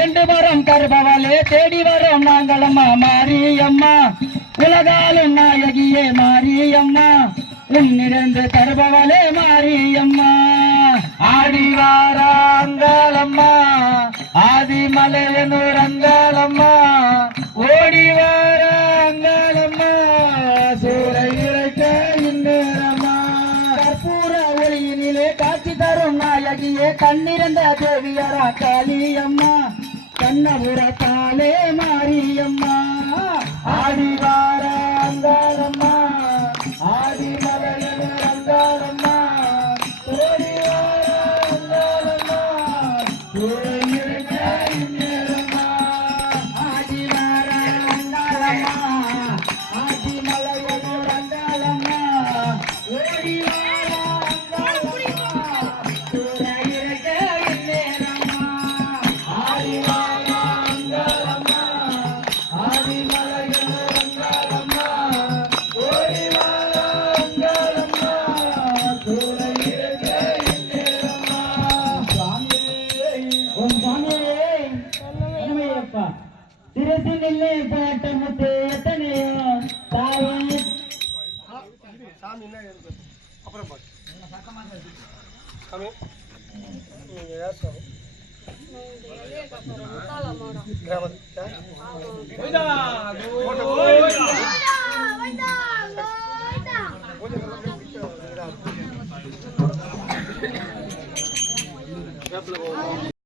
வேண்டு வரும் தருபவளே தேடி வரும் நாங்களம்மா மாரியம்மா உலகாலும் நாயகியே மாரியம்மா உன்னிருந்து தருபவளே மாரியம்மா ஆடிவாராங்களம்மா ஆதிமலையனூர் அங்காளம்மா ஓடி வாராங்களம்மா சூறை இறைக்க இந்நேரம்மா கற்பூர ஒளியினிலே காட்சி தரும் நாயகியே கண்ணிறந்த தேவியரா காளியம்மா கண்ணபுரத்தாலே மாரியம்மா ஆடிவாராங்களம்மா ஆதிமலையனூர் அங்காளம்மா ஓடி வாராங்களம்மா சூறை இறைக்க இந்நேரம்மா ஆடிவாராங்களம்மா ஆதிமலையனூர் அங்காளம்மா ஓடி வாராங்களம்மா சூறை இறைக்க இந்நேரம்மா ஆடிவாராங்களம்மா ஆதிமலையனூர் அங்காளம்மா ஓடி வாராங்களம்மா சூறை இறைக்க இந்நேரம்மா சுவாமியே ஓம் சுவாமியே அனுமையப்பா திருசினில்லே பாட்ட முத்து எத்தனையோ தாயே சாமி என்ன இருக்கு அப்புறம் பாட்டு சாமி நீங்க யார் சாமி கிராமத்து